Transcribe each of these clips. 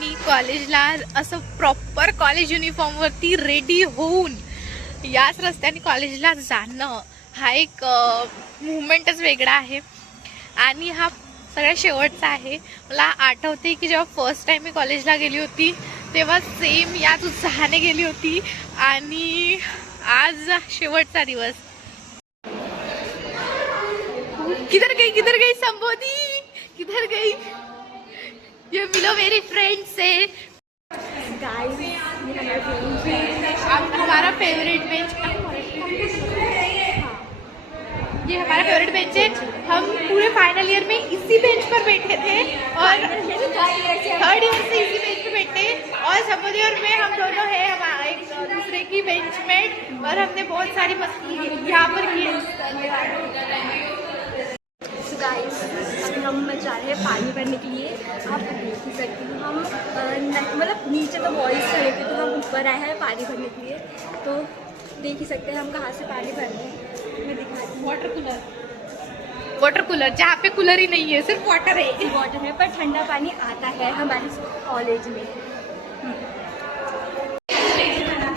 मी कॉलेजला असं proper college युनिफॉर्मवरती ready होऊन याच रस्त्याने कॉलेजला जाणं हा एक मुवमेंटच वेगळा आहे आणि हा सगळ्यात शेवटचा आहे. मला आठवते की जेव्हा फर्स्ट टाइम मी कॉलेजला गेली होती तेव्हा सेम याच उत्साहाने गेली होती आणि आज शेवटचा दिवस. किधर गई संबोधी, किधर गई? ये मिलो मेरी फ्रेंड से. हमारा फेवरेट बेंच, ये हमारा फेवरेट बेंच है. हम पूरे फाइनल ईयर में इसी बेंच पर बैठे थे और थर्ड ईयर से इसी बेंच पर बैठे और संबोधी और मैं हम दोनों हैं हमारा एक दूसरे की बेंचमेट और हमने बहुत सारी मस्ती यहाँ पर की है. गाइस अभी हम जा रहे हैं पानी भरने के लिए. आप देख ही सकते हो हम मतलब नीचे तो बॉयज खड़े थे तो हम ऊपर आए हैं पानी भरने के लिए. तो देख ही सकते हैं हम कहाँ से पानी भर रहे हैं. मैं दिखाती हूँ. वाटर कूलर जहाँ पे कूलर ही नहीं है, सिर्फ वाटर है. वाटर है पर ठंडा पानी आता है हमारे कॉलेज में.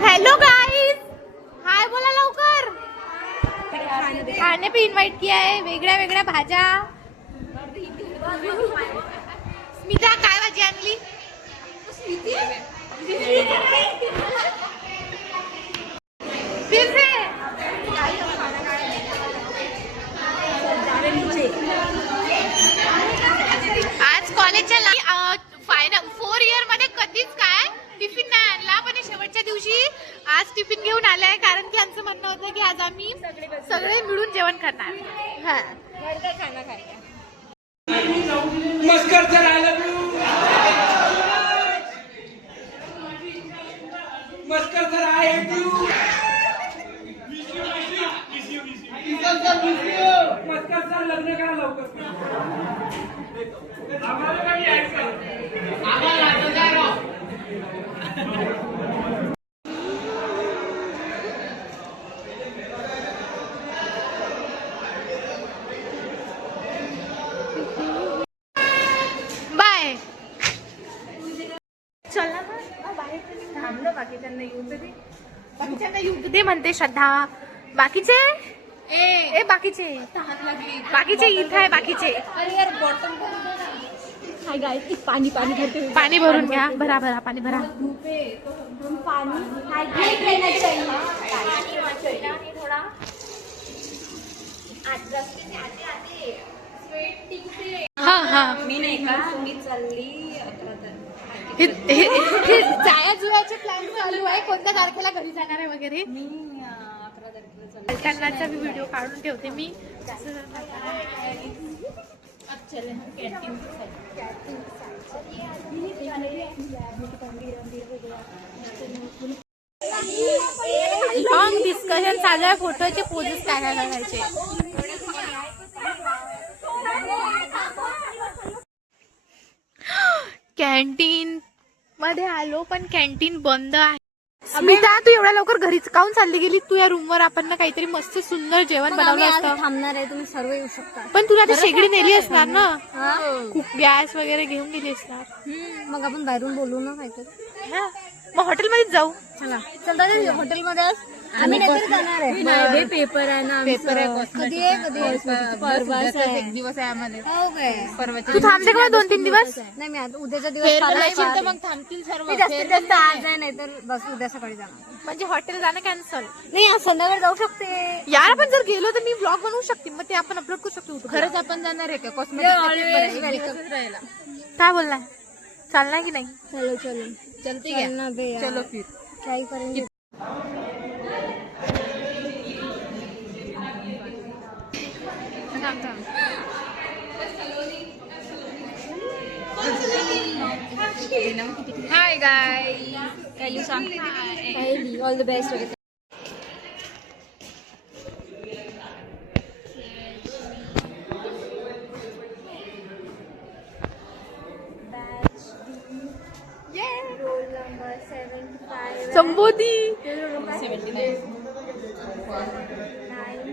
हेलो गाइस, हाय बोला लवकर. खाने पे इनवाइट किया है, वेगळ्या वेगळ्या भाज्या. स्मिता काय भाजी आणली? फिर से आज कॉलेजच्या फायनल 4 इयर मध्ये कधीच काय टिफिन नाही आणला पण शेवटच्या दिवशी आज टिफिन घेऊन आलाय कारण की आमचं म्हणणं होतं की आज आम्ही सगळे मिळून जेवण करणार. हा खाना खाएगा. Maskar sir I love you. Maskar sir I hate you. Maskar sir लग्न करा लवकर. आम्हाला काही ऐका. आम्हाला बाय. चल ना मग बाहेर थांबलो. बाकीच्यांना येऊन तर दे. बाकीच्यांना येऊ दे म्हणते श्रद्धा. बाकीचे बाकीचे इथं आहे. बाकीचे अरे यार बॉटल. हाय गाइस पानी पानी भरते हुए पाणी भरून घ्या. भरा भरा पाणी भरा. हम पानी हाइड्रेट रहना चाहिए. थोड़ा आज रस्ते से आते आते स्वेटिंग से. हा हा मी नाही का मी चालली 11 हे जाया जुळाचे प्लॅन चालू आहे. कोणत्या तारखेला घरी जाणार आहे वगैरे. मी 11 तारखेला त्यांनाचा मी व्हिडिओ काढून ठेवते. मी लॉंग डिस्कशन चालू आहे. फोटोचे पोजेस काय काय करायचे. कॅन्टीन मध्ये आलो पण कॅन्टीन बंद आहे. स्मिता तू एवढ्या लवकर घरीच काऊन चालली गेली? तू या रूमवर आपण ना काहीतरी मस्त सुंदर जेवण बनवलं असतं. थांबणार आहे. तुम्ही सर्व येऊ शकता. पण तुला ती शेगडी नेली असणार ना. खूप गॅस वगैरे घेऊन गेली असणार. मग आपण बाहेरून बोलू ना काहीतरी. मग हॉटेलमध्येच जाऊ. चला चलता हॉटेलमध्ये आम्ही नाहीतरी जाणार आहे. पेपर आहे ना. पेपर आहे. कधी आहे परवा एक दिवस आहे आम्हाला. हो काय तू थांबते का 2-3 दिवस? नाही मी आता उद्याचा दिवस मग थांबतील सर्व. जास्तीत जास्त आज आहे नाही तर बस उद्या सकाळी जाणार. म्हणजे हॉटेल जाणं कॅन्सल. नाही आज संध्याकाळी जाऊ शकते. यार आपण जर गेलो तर मी ब्लॉग बनवू शकते. मग ते आपण अपलोड करू शकतो. खरंच आपण जाणार आहे का कॉस्मेटिक राहायला. काय बोललाय? चालणार की नाही? चलो चलो चलते क्या. चलो फिर क्या ही करेंगे. Hi guys. Kylie sang. Kylie, all the best. Roll number 75. Sambodhi. 79. 9.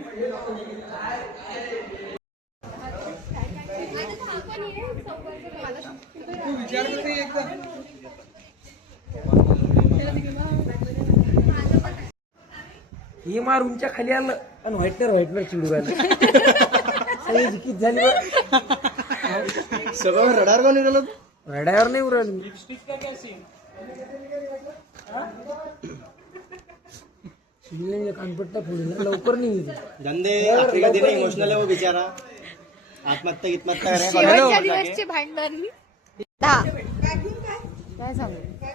तू विचार करते एकदा. हे मार रूमच्या खाली आलं आणि व्हाईटनर चिडू राहिलं. सगळी जिकीत झाली सगळं रडार का निघालं रडावर नाही उराली. शिवलेले कानपट्टा फुल लवकर नाही येते. धंदे आफ्रिका दिन इमोशनल आहे वो बिचारा. आत्महत्या शेवटच्या दिवसचे भांडण.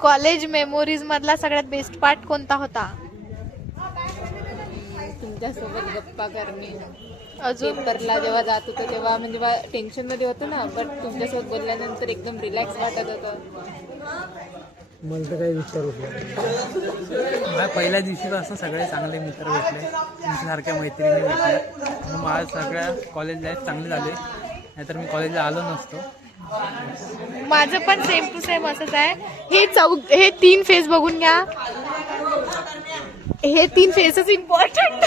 कॉलेज मेमोरीज मधला सगळ्यात बेस्ट पार्ट कोणता होता? तुमच्यासोबत गप्पा करणे. अजून पेपरला जेव्हा जात होतो तेव्हा म्हणजे टेन्शन मध्ये होतं ना, बट तुमच्यासोबत बोलल्यानंतर एकदम रिलॅक्स वाटत होतं. मला तर काही विचारूच नाही. पहिल्या दिवशी असं सगळे चांगले मित्र भेटले, तुमच्यासारख्या मैत्रिणी भेटल्या, म्हणून माझ्या सगळ्या कॉलेज लाईफ चांगली झाली. नाहीतर मी कॉलेजला आलो नसतो. माझं पण सेम टू सेम असंच आहे. हे 3 फेस बघून घ्या. हे 3 फेसच इम्पॉर्टंट.